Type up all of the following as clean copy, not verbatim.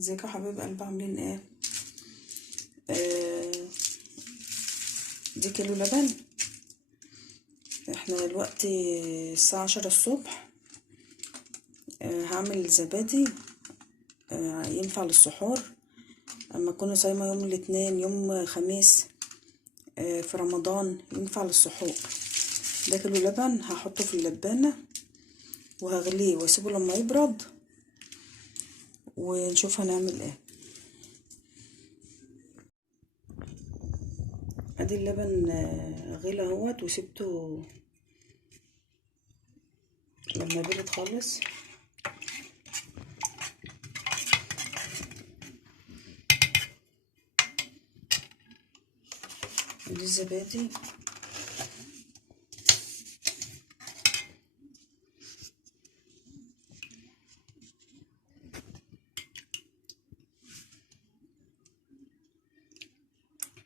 ازيكم يا حبايب قلبي، عاملين ايه؟ آه دي كيلو لبن. احنا دلوقتي الساعة 10 الصبح. هعمل زبادي. ينفع للسحور اما اكون صايمة يوم الاثنين، يوم خميس. في رمضان ينفع للسحور. ده كيلو لبن هحطه في اللبانة وهغليه واسيبه لما يبرد ونشوف هنعمل ايه. ادي اللبن غلى اهوت وسبته لما برد خالص. دي الزبادي.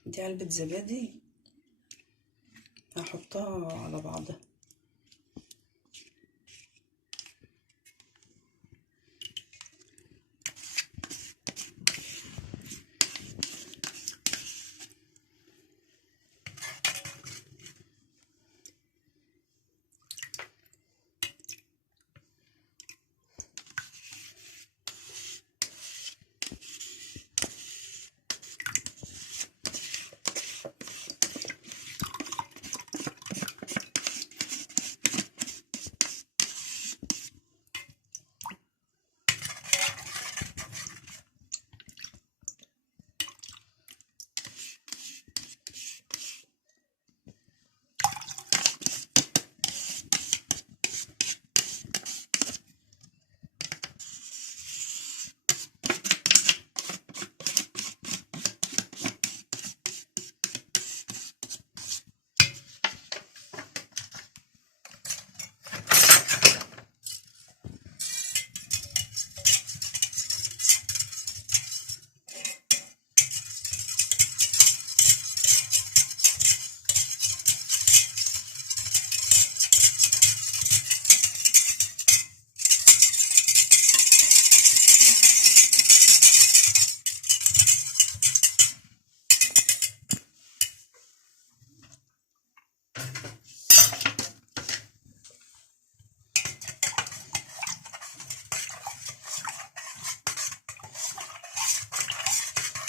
دي علبة زبادي هحطها على بعضها.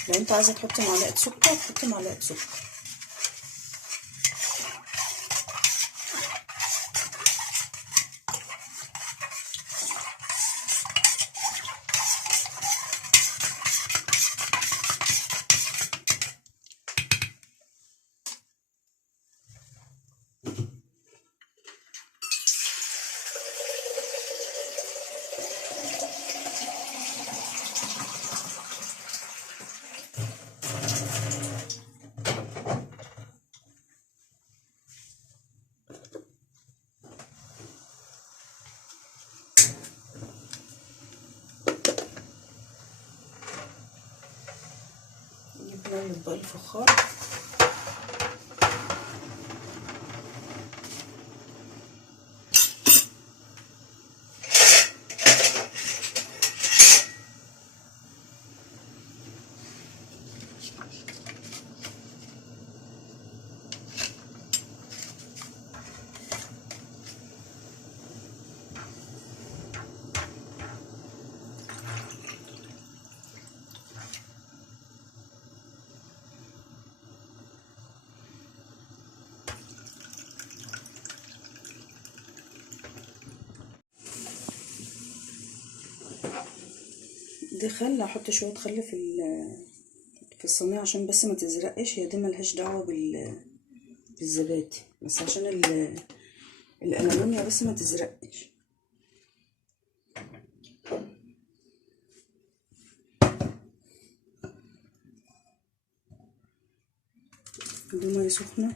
لو انت عايزه تحطي معلقه سكر حطي معلقه سكر. جبنا الاطباق الفخار. دي خل، هحط شويه خل في الصينيه عشان بس ما تزرقش. هي دي ملهاش دعوه بالزبادي، بس عشان الالومنيا بس ما تزرقش. دي ميه سخنه.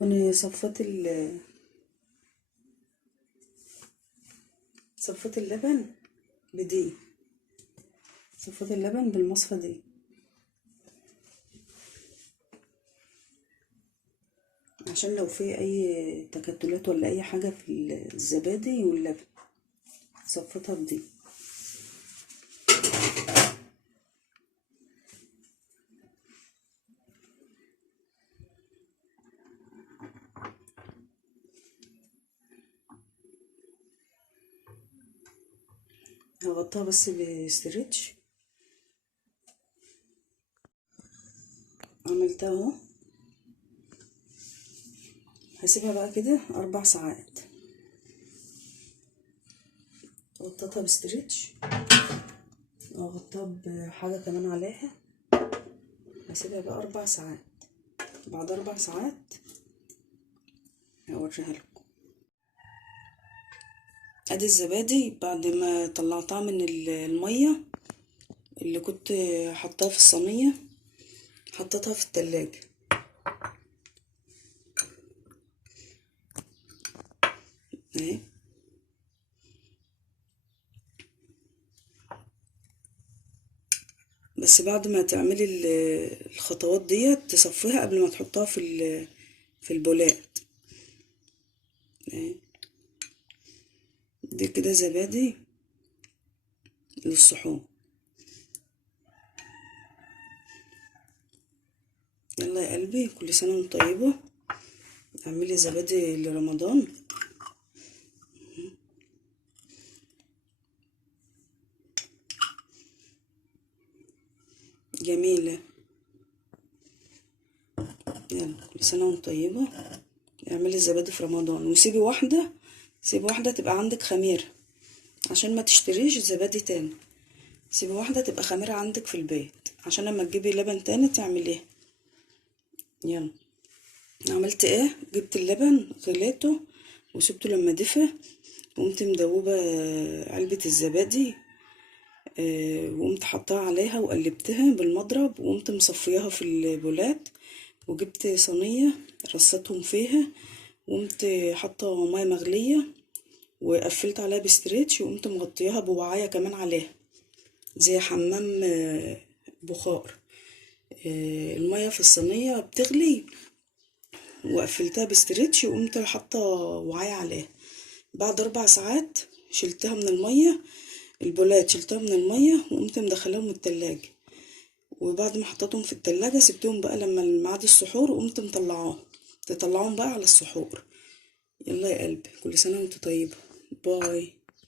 وانا صفيت اللبن بدي صفيت اللبن بالمصفى دي عشان لو في اي تكتلات ولا اي حاجة في الزبادي واللبن. صفيتها بدي. هغطيها بس بستريتش. عملتها اهو. هسيبها بقى كده 4 ساعات. غطيتها بستريتش، اغطيها بحاجة كمان عليها. هسيبها بقى 4 ساعات. بعد 4 ساعات هوريها لكم. ادي الزبادي بعد ما طلعتها من المية اللي كنت حطاها في الصينية، حطيتها في التلاجة. اهي. بس بعد ما تعملي الخطوات ديت تصفيها قبل ما تحطها في البولات. اهي. دي كده زبادي للصحون. يلا يا قلبي، كل سنة وانت طيبة. اعملي زبادي لرمضان. جميلة. يلا كل سنة وانت طيبة. اعملي الزبادي في رمضان وسيبي واحدة، سيبي واحدة تبقى عندك خميرة عشان ما تشتريش زبادي تاني. سيبي واحدة تبقى خميرة عندك في البيت عشان لما تجيبي لبن تاني تعمليها. يلا. عملت ايه؟ جبت اللبن غليته وسبته لما دفى، وقمت مدوبة علبة الزبادي، وقمت حطاها عليها وقلبتها بالمضرب، وقمت مصفياها في البولات، وجبت صينية رصتهم فيها، وقمت حاطة مية مغلية وقفلت عليها بستريتش، وقمت مغطياها بوعاية كمان عليها زي حمام بخار. المية في الصينية بتغلي وقفلتها بستريتش، وقمت حاطة وعاية عليها. بعد 4 ساعات شلتها من المية، البولات شلتها من المية، وقمت مدخلاهم التلاجة. وبعد ما حطيتهم في التلاجة سبتهم بقى لما ميعاد السحور، وقمت تطلعهم بقى على السحور. يلا يا قلبي، كل سنة وانت طيبة. باي.